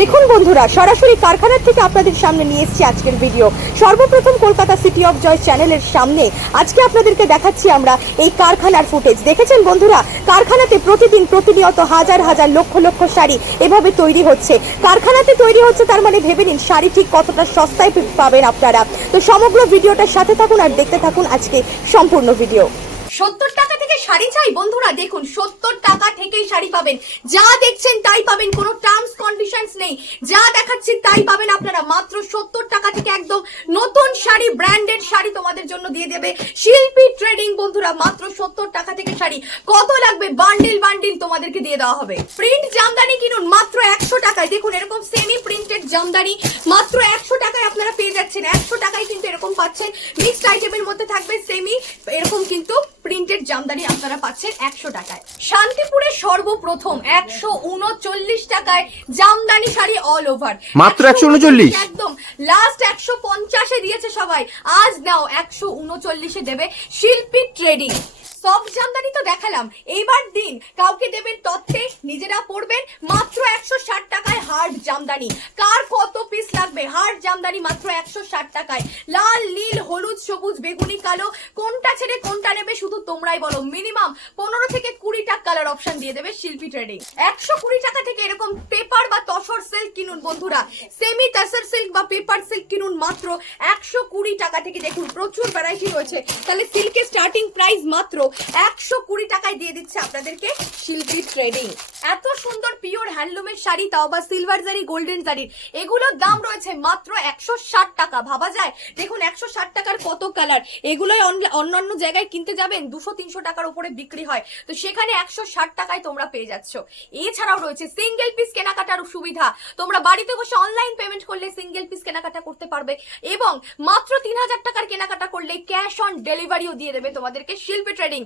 দেখুন বন্ধুরা, সরাসরি কারখানার থেকে আপনাদের সামনে নিয়ে এসেছি আজকের ভিডিও সর্বপ্রথম কলকাতা সিটি অফ জয় চ্যানেলের সামনে আজকে আপনাদেরকে দেখাচ্ছি আমরা এই কারখানার ফুটেজ দেখেছেন বন্ধুরা, কারখানাতে প্রতিদিন প্রতিনিয়ত হাজার হাজার লক্ষ লক্ষ শাড়ি এভাবে তৈরি হচ্ছে। কারখানাতে তৈরি হচ্ছে তার মানে ভেবে নিন, শাড়ি ঠিক কতটা সস্তায় পাবেন আপনারা। তো সমগ্র ভিডিওটার সাথে থাকুন আর দেখতে থাকুন আজকে সম্পূর্ণ ভিডিও সত্তর টাকা থেকে শাড়ি চাই? বন্ধুরা, দেখুন, সত্তর টাকা থেকেই শাড়ি পাবেন। যা দেখছেন তাই পাবেন, কোনো টার্মস কন্ডিশনস নেই। যা দেখাচ্ছি তাই পাবেন আপনারা। মাত্র সত্তর টাকা থেকে একদম নতুন শাড়ি ব্র্যান্ডেড শাড়ি তোমাদের জন্য দিয়ে দেবে শিল্পী ট্রেডিং বন্ধুরা, মাত্র সত্তর টাকা থেকে শাড়ি। কত লাগবে? বান্ডিল বান্ডিল তোমাদেরকে দিয়ে দেওয়া হবে। প্রিন্ট জামদানি কিনুন, মাত্র একশো টাকায়। দেখুন, এরকম সেমি প্রিন্টেড জামদানি, মাত্র একশো টাকায় আপনারা পেয়ে যাচ্ছেন। একশো টাকায় কিন্তু এরকম পাচ্ছেন। মিক্সড আইটেমের মধ্যে থাকবে সেমি এরকম কিন্তু প্রিন্টেড জামদানি। আপনারা পাচ্ছেন একশো টাকায়। শান্তিপুরে সর্বপ্রথম একশো উনচল্লিশ টাকায় জামদানি শাড়ি অল ওভার মাত্র 139? একদম। লাস্ট একশো পঞ্চাশে দিয়েছে সবাই। আজ নাও একশো উনচল্লিশে দেবে শিল্পী ট্রেডিং সব জামদানি তো দেখালাম। এইবার দিন, কাউকে দেবেন তত্ত্বে নিজেরা পড়বেন, মাত্র একশো ষাট টাকায় হার্ড জামদানি। কার কত পিস লাগবে? হার্ড জামদানি মাত্র একশো ষাট টাকায়। লাল, নীল, হলুদ, সবুজ, বেগুনি, কালো, কোনটা ছেড়ে কোনটা নেবে শুধু তোমরাই বলো। মিনিমাম পনেরো থেকে কুড়িটা কালার অপশন দিয়ে দেবে শিল্পী ট্রেডিং একশো কুড়ি টাকা থেকে এরকম পেপার বা তসর সিল্ক কিনুন বন্ধুরা। সেমি তসর সিল্ক বা পেপার সিল্ক কিনুন মাত্র একশো কুড়ি টাকা থেকে। দেখুন, প্রচুর ভ্যারাইটি রয়েছে। তাহলে সিল্কের স্টার্টিং প্রাইস মাত্র একশো কুড়ি টাকায় দিয়ে দিচ্ছে আপনাদেরকে শিল্পী ট্রেডিং এত সুন্দর পিওর হ্যান্ডলুমের শাড়ি, তাও বা সিলভার জারি গোল্ডেন জারির এগুলোর দাম রয়েছে মাত্র একশো ষাট টাকা। ভাবা যায়? দেখুন, একশো ষাট টাকার কত কালার এগুলোই অন্য- অন্যান্য জায়গায় কিনতে যাবেন, দুশো তিনশো টাকার উপরে বিক্রি হয়। তো সেখানে একশো ষাট টাকায় তোমরা পেয়ে যাচ্ছ। এছাড়াও রয়েছে সিঙ্গেল পিস কেনাকাটার সুবিধা। তোমরা বাড়িতে বসে অনলাইন পেমেন্ট করলে সিঙ্গেল পিস কেনাকাটা করতে পারবে। এবং মাত্র তিন হাজার টাকার কেনাকাটা করলে ক্যাশ অন ডেলিভারিও দিয়ে দেবে তোমাদেরকে শিল্পী ট্রেডিং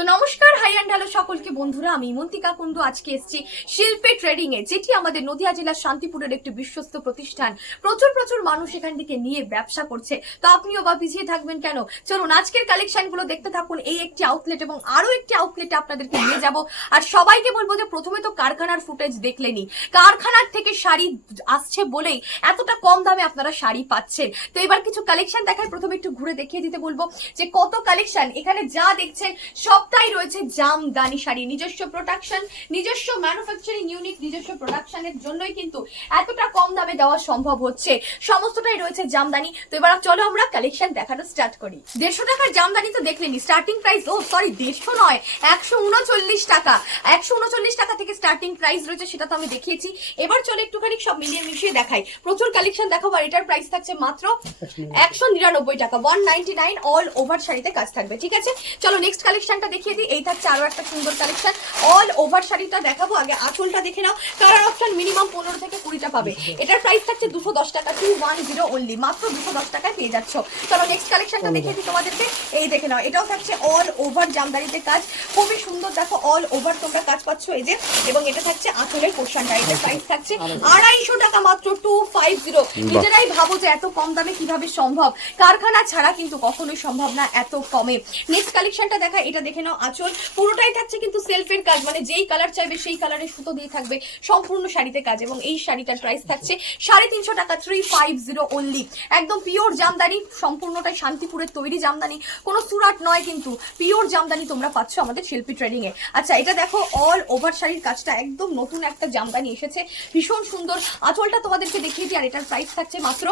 তো নমস্কার, হাই অ্যান্ড হ্যালো সকলকে বন্ধুরা, আমি মন্তিকা কুন্ডু আজকে এসেছি শিল্পে ট্রেডিং এ, যেটি আমাদের নদিয়া জেলার শান্তিপুরের একটি বিশ্বস্ত প্রতিষ্ঠান। প্রচুর প্রচুর মানুষ এখান থেকে নিয়ে ব্যবসা করছে। তো আপনিও বা পিছিয়ে থাকবেন কেন? চলুন, আজকের কালেকশনগুলো দেখতে থাকুন, এই একটি আউটলেট এবং আরও একটি আউটলেটে আপনাদেরকে নিয়ে যাব। আর সবাইকে বলব যে প্রথমে তো কারখানার ফুটেজ দেখলেনি কারখানার থেকে শাড়ি আসছে বলেই এতটা কম দামে আপনারা শাড়ি পাচ্ছেন। তো এবার কিছু কালেকশন দেখায় প্রথমে একটু ঘুরে দেখিয়ে দিতে বলব যে কত কালেকশন এখানে যা দেখছেন সবটাই রয়েছে জামদানি শাড়ি। নিজস্ব প্রোডাকশন নিজস্ব ম্যানুফ্যাকচারিং ইউনিট নিজস্ব প্রোডাকশনের জন্যই কিন্তু এতটা কম দামে দেওয়া সম্ভব হচ্ছে। সমস্তটাই রয়েছে জামদানি তো এবার চলো আমরা কালেকশন দেখানো স্টার্ট করি। দেড়শো টাকার জামদানি তো দেখলেনি স্টার্টিং প্রাইস ও সরি দেড়শো নয় একশো উনচল্লিশ টাকা। একশো উনচল্লিশ টাকা থেকে স্টার্টিং প্রাইস রয়েছে সেটা তো আমি দেখিয়েছি। এবার চলো একটুখানি সব মিলিয়ে মিশিয়ে দেখাই। প্রচুর কালেকশন দেখাবো আর এটার প্রাইস থাকছে মাত্র একশো নিরানব্বই। টাকা। One ninety nine all over শাড়িতে কাজ থাকবে ঠিক আছে? চলো নেক্সট কালেকশনটা দেখিয়ে দিই। এই থাকছে আরও একটা সুন্দর কালেকশন অল ওভার শাড়িটা দেখাবো। আগে আঁচলটা দেখে নাও। কালার অপশন মিনিমাম পনেরো থেকে কুড়িটা পাবে। এটার প্রাইস থাকছে দুশো দশ টাকা। টু ওয়ান জিরো অনলি মাত্র দুশো দশ টাকায় পেয়ে যাচ্ছ। চলো নেক্সট কালেকশনটা দেখিয়ে দিই তোমাদেরকে। এই দেখে নাও। এটাও থাকছে অল ওভার জামদানিতে কাজ। খুবই সুন্দর। দেখো অল ওভার তোমরা কাজ পাচ্ছ এই যে। এবং এটা থাকছে আঁচলের পোর্শনটা এটার প্রাইস থাকছে আড়াইশো টাকা মাত্র টু ফাইভ জিরো নিজেরাই ভাবো যে এত কম দামে কীভাবে সম্ভব। কারখানা ছাড়া কিন্তু কখনোই সম্ভব না এত কমে। নেক্সট কালেকশনটা দেখা। এটা দেখে নাও আঁচল। পুরোটাই থাকছে কিন্তু সেলফের কাজ মানে যেই কালার চাইবে সেই কালারের সুতো দিয়ে থাকবে সম্পূর্ণ শাড়িতে কাজ এবং এই শাড়িটার প্রাইস থাকছে সাড়ে তিনশো টাকা থ্রি ফাইভ জিরো অনলি একদম পিওর জামদানি সম্পূর্ণটাই শান্তিপুরের তৈরি জামদানি। কোনো সুরাট নয় কিন্তু পিওর জামদানি তোমরা পাচ্ছ আমাদের শিল্পী ট্রেডিং এ। আচ্ছা এটা দেখো অল ওভার শাড়ির কাজটা একদম নতুন একটা জামদানি এসেছে। ভীষণ সুন্দর। আঁচলটা তোমাদেরকে দেখিয়ে দিই আর এটার প্রাইস থাকছে মাত্র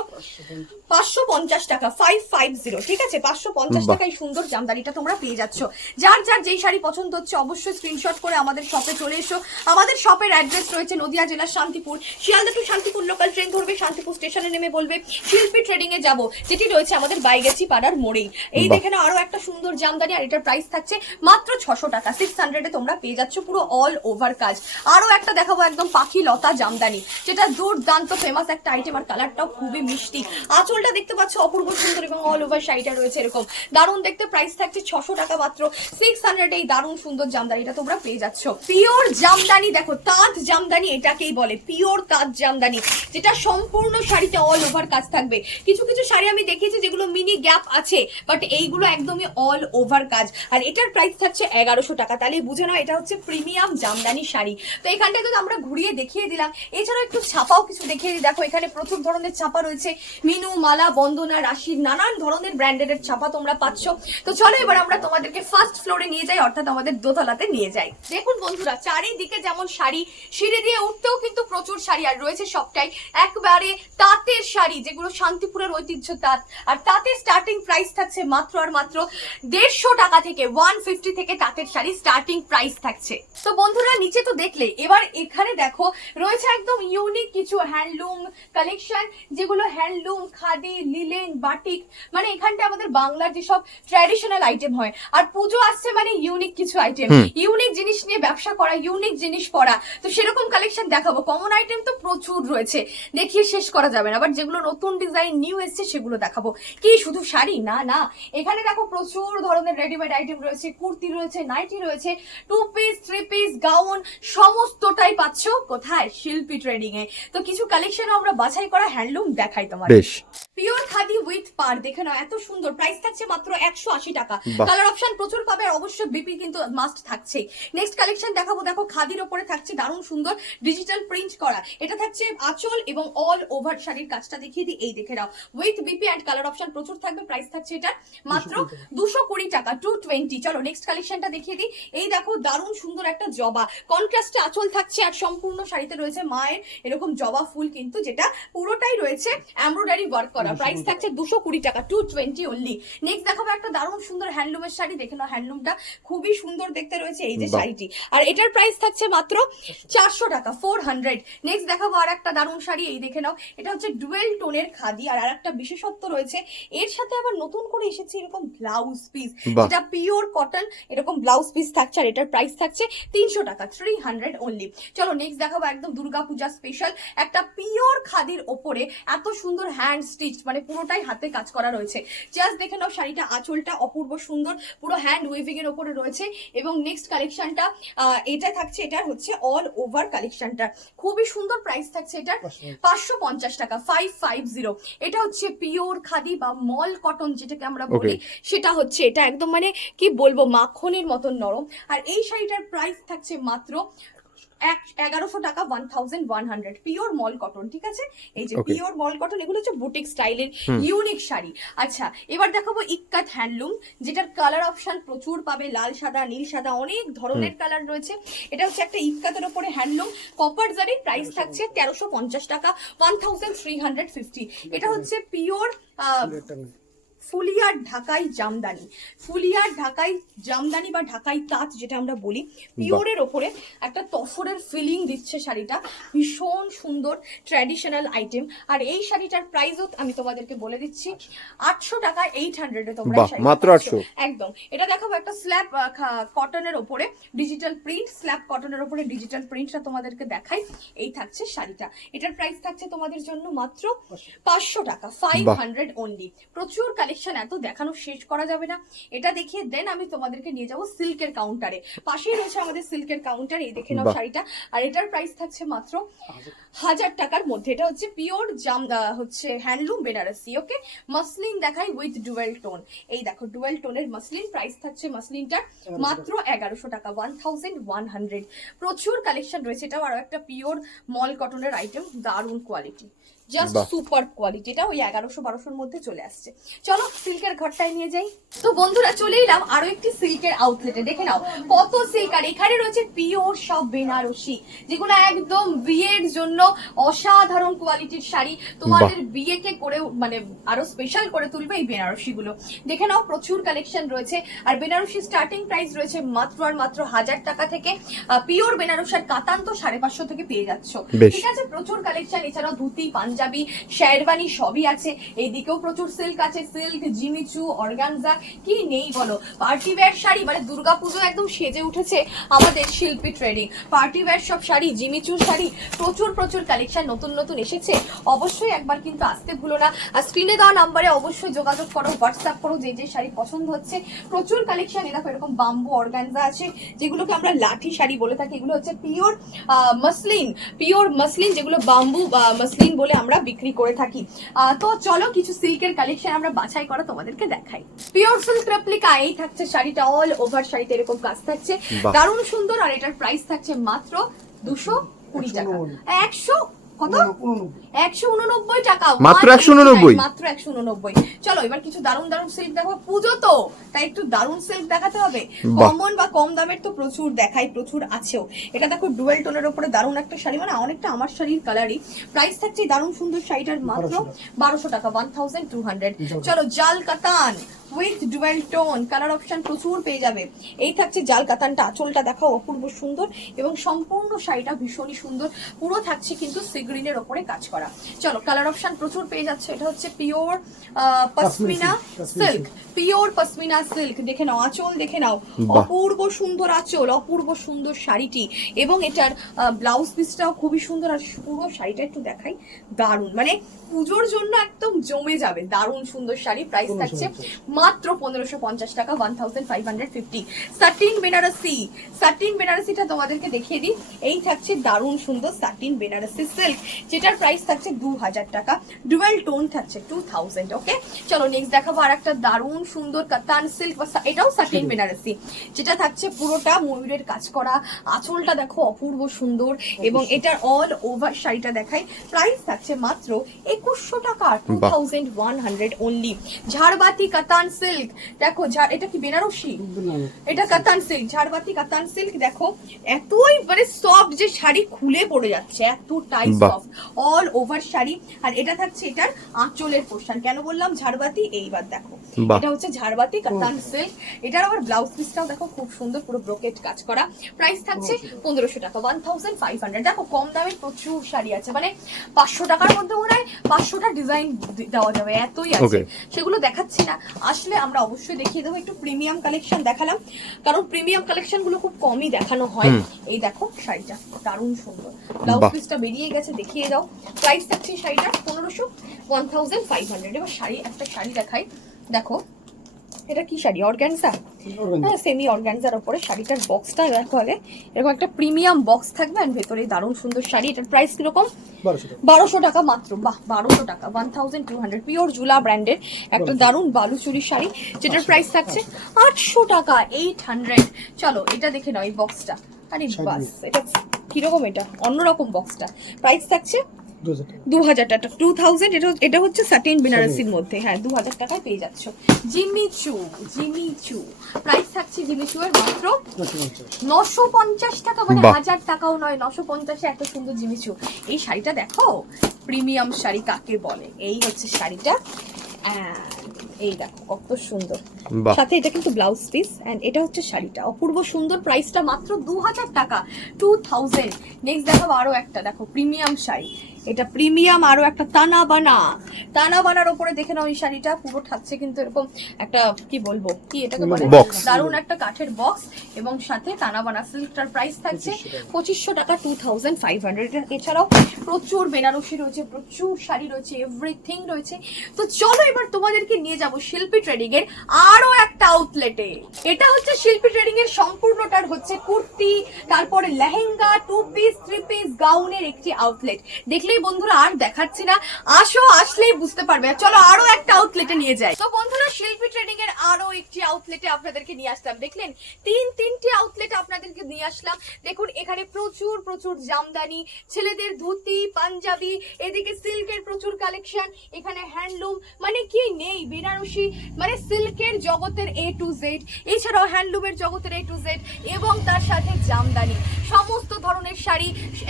পাঁচশো পঞ্চাশ টাকা ফাইভ ফাইভ জিরো ঠিক আছে? পাঁচশো পঞ্চাশ। টাকায় সুন্দর জামদানিটা তোমরা পেয়ে যাচ্ছ। যার যার যার যেই শাড়ি পছন্দ হচ্ছে অবশ্যই স্ক্রিনশট করে আমাদের শপে চলে এসো। আমাদের শপের অ্যাড্রেস রয়েছে নদিয়া জেলার Shantipur. Sealdah to Shantipur local train ধরবে শান্তিপুর স্টেশনে নেমে বলবে শিল্পী ট্রেডিং এ যাব। যেটি রয়েছে আমাদের বাইগেছি পাড়ার মোড়েই। এই দেখে নাও আরও একটা সুন্দর জামদানি আর এটার প্রাইস থাকছে মাত্র ছশো টাকা। সিক্স হান্ড্রেডে তোমরা পেয়ে যাচ্ছ পুরো অল ওভার কাজ। আরও একটা দেখাবো একদম পাখি লতা জামদানি যেটা দুর্দান্ত ফেমাস একটা আইটেম আর কালারটাও খুবই মিষ্টি। আঁচলটা দেখতে পাচ্ছ অপূর্ব সুন্দর এবং অল ওভার শাড়িটা রয়েছে এরকম। দারুণ দেখতে প্রাইস থাকছে ছশো টাকা মাত্র। সিক্স হান্ড্রেড এই দারুণ সুন্দর জামদানিটা তোমরা পেয়ে যাচ্ছ। পিওর জামদানি, দেখো, তাঁত জামদানি এটাকেই বলে। পিওর তাঁত জামদানি, যেটা সম্পূর্ণ শাড়িতে অল ওভার কাজ থাকবে। কিছু কিছু শাড়ি আমি দেখেছি যেগুলো মিনি গ্যাপ আছে বাট এইগুলো একদমই অল ওভার কাজ। আর এটার প্রাইস থাকছে এগারোশো টাকা। তাহলে বুঝে নাও, এটা হচ্ছে প্রিমিয়াম জামদানি শাড়ি। তো এখানটায় তো আমরা ঘুরিয়ে দেখিয়ে দিলাম। এছাড়াও একটু ছাপাও কিছু দেখিয়ে দিই। দেখো, এখানে প্রচুর ধরনের ছাপা রয়েছে। মিনু, মালা, বন্দনা রাশির নানান ধরনের ব্র্যান্ডেড ছাপা তোমরা পাচ্ছ। তো চলো এবার আমরা তোমাদেরকে ফার্স্ট ফ্লোরে নিয়ে যাই, অর্থাৎ আমাদের দোতলাতে নিয়ে যাই। দেখুন বন্ধুরা, চারিদিকে যেমন শাড়ি, সিঁড়ি দিয়ে উঠতেও কিন্তু প্রচুর শাড়ি আর রয়েছে সবটাই। একবারে তাঁতের শাড়ি, যেগুলো শান্তিপুরের ঐতিহ্য তাঁত। আর তাঁতের স্টার্টিং প্রাইস থাকছে মাত্র আর মাত্র দেড়শো টাকা থেকে ওয়ান ফিফটি থেকে তাঁতের শাড়ি স্টার্টিং প্রাইস থাকছে। তো বন্ধুরা, নিচে তো দেখলে, এবার এখানে দেখো, রয়েছে একদম ইউনিক কিছু হ্যান্ডলুম কালেকশন যেগুলো হ্যান্ডলুম খাদি লিলেন বাটিক মানে এখানটা আমাদের বাংলার যেসব ট্র্যাডিশনাল আইটেম হয়। আর পুজো আসছে মানে ইউনিক কিছু আইটেম ইউনিক জিনিস নিয়ে ব্যবসা করা ইউনিক জিনিস পড়া তো সেরকম কালেকশন দেখাবো। কমন আইটেম তো প্রচুর রয়েছে। দেখিয়ে শেষ করা যাবে না। বাট যেগুলো নতুন ডিজাইন নিউ এসছে সেগুলো দেখাবো। কি শুধু শাড়ি? না না। এখানে দেখো প্রচুর ধরনের রেডিমেড আইটেম রয়েছে। কুর্তি রয়েছে নাইটি রয়েছে two piece three piece gown সমস্তটাই পাচ্ছ কোথায়? শিল্পী ট্রেডিং এ। তো কিছু কালেকশন আমরা বাছাই করা হ্যান্ডলুম দেখাই তোমার বেশ। পিওর খাদি উইথ পার দেখে নাও এত সুন্দর। প্রাইস থাকছে মাত্র একশো আশি টাকা। কালার অপশন প্রচুর পাবে আর অবশ্যই বিপি কিন্তু মাস্ট থাকছেই। নেক্সট কালেকশন দেখাবো দেখো খাদির ওপরে থাকছে দারুণ সুন্দর ডিজিটাল প্রিন্ট করা। এটা থাকছে আঁচল এবং অল ওভার শাড়ির কাজটা দেখিয়ে দিই। এই দেখে নাও। With BP and colour option প্রচুর থাকবে প্রাইস থাকছে এটা মাত্র দুশো কুড়ি টাকা। টু টোয়েন্টি চলো নেক্সট কালেকশনটা দেখিয়ে দিই। এই দেখো দারুণ সুন্দর একটা জবা। কন্ট্রাস্টে আঁচল থাকছে আর সম্পূর্ণ শাড়িতে রয়েছে মায়ের এরকম জবা ফুল কিন্তু যেটা পুরোটাই রয়েছে এমব্রয়ডারি ওয়ার্ক করা। প্রাইস থাকছে দুশো কুড়ি টাকা টু টোয়েন্টি অনলি নেক্সট দেখাবো একটা দারুণ সুন্দর হ্যান্ডলুমের শাড়ি। দেখে নাও হ্যান্ডলুমটা খুবই সুন্দর দেখতে রয়েছে এই যে শাড়িটি। আর এটার প্রাইস থাকছে মাত্র চারশো টাকা ফোর হান্ড্রেড নেক্সট দেখাবো আর একটা দারুণ শাড়ি এই দেখে নাও। এটা হচ্ছে ডুয়েল টোনের খাদি আর আরেকটা বিশেষত্ব রয়েছে এর সাথে আবার নতুন করে এসেছে এরকম ব্লাউজ পিস। যেটা পিওর কটন এরকম ব্লাউজ পিস থাকছে আর এটার প্রাইস থাকছে তিনশো টাকা থ্রি হান্ড্রেড অনলি চলো নেক্সট দেখাবো একদম দুর্গা পূজা স্পেশাল একটা পিওর খাদির ওপরে এত সুন্দর হ্যান্ড স্টিচ মানে পুরোটাই হাতে কাজ করা রয়েছে। জাস্ট দেখে নাও শাড়িটা আঁচলটা অপূর্ব সুন্দর পুরো হ্যান্ড উইভিং এর ওপরে রয়েছে এবং নেক্সট কালেকশনটা এটা থাকছে এটা হচ্ছে অল ওভার কালেকশনটা খুবই সুন্দর প্রাইস থাকছে এটার পাঁচশো পঞ্চাশ। টাকা ফাইভ ফাইভ জিরো এটা হচ্ছে পিওর খাদি বা মল কটন যেটাকে আমরা বলি সেটা হচ্ছে এটা একদম মানে কি বলব মাখনের মতন নরম। আর এই শাড়িটার প্রাইস থাকছে মাত্র এগারোশো টাকা one thousand one hundred pure মল কটন ঠিক আছে? এই যে পিওর মল কটন এগুলো হচ্ছে বুটিক স্টাইলের। ইউনিক শাড়ি। আচ্ছা এবার দেখাবো ইক্কাত হ্যান্ডলুম যেটার কালার অপশন প্রচুর পাবে লাল সাদা নীল সাদা অনেক ধরনের কালার রয়েছে। এটা হচ্ছে একটা ইক্কাতের উপরে হ্যান্ডলুম কপার জারি প্রাইস থাকছে তেরোশো পঞ্চাশ টাকা one thousand three hundred fifty এটা হচ্ছে পিওর ফুলিয়ার ঢাকাই জামদানি। ফুলিয়ার ঢাকাই জামদানি বা ঢাকাই তাঁত যেটা আমরা বলি পিওরের ওপরে একটা তফরের ফিলিং দিচ্ছে শাড়িটা। ভীষণ সুন্দর ট্র্যাডিশনাল আইটেম আর এই শাড়িটার প্রাইসও আমি তোমাদেরকে বলে দিচ্ছি আটশো টাকা এইট হান্ড্রেডে তোমরা মাত্র। 800 একদম। এটা দেখাবো একটা স্ল্যাব কটনের ওপরে ডিজিটাল প্রিন্ট স্ল্যাব কটনের ওপরে ডিজিটাল প্রিন্টটা তোমাদেরকে দেখাই। এই থাকছে শাড়িটা। এটার প্রাইস থাকছে তোমাদের জন্য মাত্র পাঁচশো। টাকা ফাইভ হান্ড্রেড অনলি প্রচুর কালেকশন এত দেখানো শেষ করা যাবে না। এটা দেখিয়ে দেন আমি তোমাদেরকে নিয়ে যাব সিল্কের কাউন্টারে পাশেই রয়েছে আমাদের সিল্কের কাউন্টার এই দেখে নাও শাড়িটা। আর এটার প্রাইস থাকছে মাত্র হাজার টাকার মধ্যে। এটা হচ্ছে পিওর জাম হচ্ছে হ্যান্ডলুম বেনারসি ওকে মাসলিন দেখাই উইথ ডুয়েল টোন এই দেখো ডুয়েল টোনের মাসলিন প্রাইস থাকছে মাসলিনটার মাত্র এগারোশো টাকা ওয়ান থাউজেন্ড ওয়ান হান্ড্রেড প্রচুর কালেকশন রয়েছে। এটাও আরও একটা পিওর মল কটনের আইটেম দারুণ কোয়ালিটি জাস্ট সুপার কোয়ালিটি এটা ওই এগারোশো বারোশোর মধ্যে চলে আসছে। চলো সিল্কের ঘরটায় নিয়ে যাই। তো বন্ধুরা চলে এলাম আরও একটি সিল্কের আউটলেটে দেখে নাও কত সিল্ক। আর এখানে রয়েছে পিওর সব বেনারসি যেগুলো একদম বিয়ের জন্য অসাধারণ কোয়ালিটির শাড়ি। তোমাদের বিয়েকে করে মানে আরও স্পেশাল করে তুলবে এই বেনারসি গুলো দেখে নাও প্রচুর কালেকশন রয়েছে। আর বেনারসি স্টার্টিং প্রাইস রয়েছে মাত্র আর মাত্র হাজার টাকা থেকে। পিওর বেনারসের কাতান তো সাড়ে পাঁচশো থেকে পেয়ে যাচ্ছ। ঠিক আছে প্রচুর কালেকশন এছাড়াও ধুতি পাঞ্জাবি পাঞ্জাবি শেরবানি সবই আছে। এইদিকেও প্রচুর সিল্ক আছে। সিল্ক জিমিচু অর্গানজা কি নেই বলো? পার্টি ওয়্যার শাড়ি মানে দুর্গাপুজো একদম সেজে উঠেছে আমাদের শিল্পী ট্রেডিং পার্টি ওয়্যার সব শাড়ি জিমিচু শাড়ি, প্রচুর প্রচুর কালেকশন নতুন নতুন এসেছে। অবশ্যই একবার কিন্তু আসতে ভুলো না। আর স্ক্রিনে দেওয়া নাম্বারে অবশ্যই যোগাযোগ করো হোয়াটসঅ্যাপ করো, যে যে শাড়ি পছন্দ হচ্ছে। প্রচুর কালেকশন এরকম এরকম বাম্বু অর্গানজা আছে, যেগুলোকে আমরা লাঠি শাড়ি বলে থাকি। এগুলো হচ্ছে পিওর মসলিন পিওর মসলিন যেগুলো বাম্বু মসলিন বলে আমরা বিক্রি করে থাকি। তো চলো কিছু সিল্কের কালেকশন আমরা বাছাই করা তোমাদেরকে দেখাই। পিওর সিল্ক রেপ্লিকা এই থাকছে শাড়িটা অল ওভার শাড়িতে এরকম কাজ থাকছে। দারুণ সুন্দর আর এটার প্রাইস থাকছে মাত্র দুশো কুড়ি টাকা। একশো কত? একশো উননব্বই টাকা। মাত্র 189, 189 মাত্র একশো উননব্বই। চলো এবার কিছু দারুণ দারুণ সিল্ক দেখো পুজো তো তাই একটু দারুণ সিল্ক দেখাতে হবে। কমন বা কম দামের তো প্রচুর দেখাই প্রচুর আছেও। এটা দেখো ডুয়েল টোনের উপরে দারুণ একটা শাড়ি মানে অনেকটা আমার শাড়ির কালারই প্রাইস থাকছে দারুণ সুন্দর শাড়িটার মাত্র বারোশো টাকা। ওয়ান থাউজেন্ড টু হান্ড্রেড চলো জাল কাতান with dual tone colour option প্রচুর পেয়ে যাবে। এই থাকছে জাল কাতানটা আঁচলটা দেখো অপূর্ব সুন্দর এবং সম্পূর্ণ শাড়িটা ভীষণই সুন্দর। পুরো থাকছে কিন্তু সিগ্রিনের ওপরে কাজ করা। চলো কালার অপশন প্রচুর পেয়ে যাচ্ছে। এটা হচ্ছে pure pashmina silk pure pashmina silk দেখে নাও আঁচল দেখে নাও। অপূর্ব সুন্দর আঁচল অপূর্ব সুন্দর শাড়িটি। এবং এটার ব্লাউজ পিসটাও খুবই সুন্দর আর পুরো শাড়িটা একটু দেখাই। দারুণ। মানে পুজোর জন্য একদম জমে যাবে। দারুণ সুন্দর শাড়ি। প্রাইস থাকছে মাত্র পনেরোশো পঞ্চাশ টাকা one thousand five hundred fifty satin Benarasi. Satin বেনারসিটা তোমাদেরকে দেখিয়ে দিই। এই থাকছে দারুণ সুন্দর সাটিন বেনারসি সিল্ক যেটার প্রাইস থাকছে দু হাজার টাকা। ডুয়েল টোন থাকছে টু থাউজেন্ড ওকে চলো নেক্সট দেখাবো আর একটা দারুণ সুন্দর কাতান সিল্ক বা এটাও সাটিন বেনারসি যেটা থাকছে পুরোটা ময়ূরের কাজ করা। আঁচলটা দেখো অপূর্ব সুন্দর এবং এটার অল ওভার শাড়িটা দেখাই। প্রাইস থাকছে মাত্র একুশশো টাকা two thousand one hundred only ঝাড়বাতি কাতান সিল্ক দেখো ঝাড় এটা কি বেনারসি? এটা কাতান সিল্ক ঝাড়বাতি কাতান সিল্ক দেখো এতই মানে সফট যে শাড়ি খুলে পড়ে যাচ্ছে এতটাই বাহ। সফট অল ওভার শাড়ি আর এটা থাকছে এটার আঁচলের পোর্শন কেন বললাম? ঝাড়বাতি এইবার দেখো। এটা হচ্ছে ঝাড়বাতি কাতান সিল্ক। এটার আবার ব্লাউজ পিসটাও দেখো খুব সুন্দর পুরো ব্রোকেট কাজ করা। প্রাইস থাকছে পনেরোশো টাকা ওয়ান থাউজেন্ড ফাইভ হান্ড্রেড দেখো কম দামের প্রচুর শাড়ি আছে। মানে পাঁচশো টাকার মধ্যে মনে হয় পাঁচশোটা ডিজাইন দেওয়া যাবে এতই আছে। সেগুলো দেখাচ্ছি না। আসলে আমরা অবশ্যই দেখিয়ে দেবো একটু প্রিমিয়াম কালেকশন দেখালাম। কারণ প্রিমিয়াম কালেকশনগুলো খুব কমই দেখানো হয়। এই দেখো শাড়িটা দারুণ সুন্দর। ব্লাউজ। পিসটা বেরিয়ে গেছে দেখিয়ে দাও। প্রাইস থাকছে শাড়িটা পনেরোশো ওয়ান থাউজেন্ড ফাইভ হান্ড্রেড এবার শাড়ি একটা শাড়ি দেখাই। দেখো এটা কি শাড়ি? অর্গ্যানজা হ্যাঁ সেমি অর্গ্যানজার ওপরে। শাড়িটার বক্সটা দেখো আগে। এরকম একটা প্রিমিয়াম বক্স থাকবে আর ভেতরে দারুণ সুন্দর শাড়ি। এটার প্রাইস কীরকম? বারোশো টাকা। মাত্র বাহ বারোশো টাকা one thousand two hundred pure জুলা ব্র্যান্ডের একটা দারুণ বালুচুরি শাড়ি যেটার প্রাইস থাকছে আটশো টাকা এইট হান্ড্রেড চলো এটা দেখে নাও এই বক্সটা আরে বাস এটা কীরকম এটা? অন্যরকম বক্সটা প্রাইস থাকছে দু হাজার টাকা। টু থাউজেন্ড এটা এটা হচ্ছে সাটিন বেনারসির মধ্যে। হ্যাঁ দু হাজার টাকায় পেয়ে যাচ্ছ। Jimmy Choo Jimmy Choo price থাকছে জিমিচু এর মাত্র নশো পঞ্চাশ টাকা। মানে হাজার টাকাও নয় নশো পঞ্চাশে এত সুন্দর জিমিচু এই শাড়িটা দেখো প্রিমিয়াম শাড়ি কাকে বলে? এই হচ্ছে শাড়িটা। এই দেখো কত সুন্দর। সাথে এটা কিন্তু ব্লাউজ পিস এন্ড এটা হচ্ছে শাড়িটা। অপূর্ব সুন্দর প্রাইসটা মাত্র দু হাজার টাকা। টু থাউজেন্ড নেক্সট দেখাবো আরও একটা। দেখো প্রিমিয়াম শাড়ি। এটা প্রিমিয়াম আরও একটা তানা বানা তানা বানার ওপরে দেখে নাও এই শাড়িটা পুরো থাকছে কিন্তু এরকম একটা কি বলব কি এটাকে বলে? Box. দারুণ একটা কাঠের বক্স এবং সাথে তানা বানা সিল্কটার প্রাইস থাকছে পঁচিশশো টাকা টু থাউজেন্ড ফাইভ হান্ড্রেড এছাড়াও প্রচুর বেনারসি রয়েছে প্রচুর শাড়ি রয়েছে এভরিথিং রয়েছে। তো চলো এবার তোমাদেরকে নিয়ে যাব শিল্পী ট্রেডিং এর আরও একটা আউটলেটে এটা হচ্ছে শিল্পী ট্রেডিং এর সম্পূর্ণটার হচ্ছে কুর্তি তারপরে lehenga two piece three piece গাউনের একটি আউটলেট দেখলেই বন্ধুরা আর দেখাচ্ছি না। আসো, আসলেই বুঝতে পারবে। চলো আরও একটা আউটলেটে নিয়ে যাই। তো বন্ধুরা, শিল্পী ট্রেনিং এর আরও একটি আউটলেটে আপনাদেরকে নিয়ে আসলাম। দেখলেন? তিন, তিনটি আউটলেট আপনাদেরকে নিয়ে আসলাম। দেখুন, এখানে প্রচুর প্রচুর জামদানি, ছেলেদের ধুতি, পাঞ্জাবি, এদিকে সিল্কের প্রচুর কালেকশন এখানে হ্যান্ডলুম মানে কি নেই? বেনারসি মানে সিল্কের জগতের এ টু জেড এছাড়াও হ্যান্ডলুমের জগতের এ টু জেড এবং তার সাথে জামদানি। সমস্ত ধরনের শাড়ি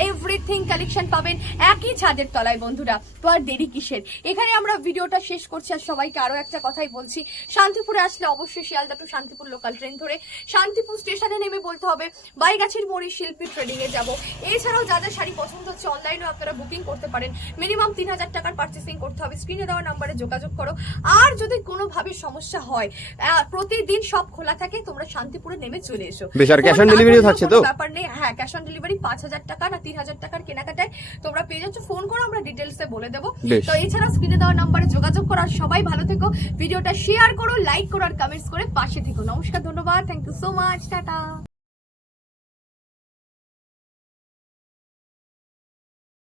এভরিথিং কালেকশন পাবেন একই ছাদের তলায় বন্ধুরা। তো আর দেরি কিসের? এখানে আমরা ভিডিওটা শেষ করছি আর সবাইকে আরও একটা কথাই বলছি। শান্তিপুরে আসলে অবশ্যই Sealdah to Shantipur local train ধরে শান্তিপুর স্টেশনে নেমে বলতে হবে, বাইগাছির মোড়ে শিল্পী ট্রেডিং এ যাব। এছাড়াও যাদের শাড়ি পছন্দ হচ্ছে অনলাইনে আপনারা বুকিং করতে পারেন। মিনিমাম তিন হাজার টাকার পার্চেসিং করতে হবে। স্ক্রিনে দেওয়া নাম্বারে যোগাযোগ করো। আর যদি কোনোভাবে সমস্যা হয় প্রতিদিন সব খোলা থাকে তোমরা শান্তিপুরে নেমে চলে এসো। বেশার ক্যাশ অন on ফোন না delivery ও করলেও থাকছে তো? ব্যাপার নেই। হ্যাঁ ক্যাশ অন ডেলিভারি পাঁচ হাজার টাকা না তিন হাজার টাকার কেনাকাটায় তোমরা পেয়ে যাচ্ছ। ফোন করো আমরা ডিটেলসে বলে দেবো। তো এছাড়া স্ক্রিনে দেওয়া নাম্বারে যোগাযোগ করো আর সবাই ভালো থেকো। ভিডিওটা শেয়ার করো লাইক করো আর কমেন্টস করে পাশে থেকো। নমস্কার ধন্যবাদ। Thank you so much tata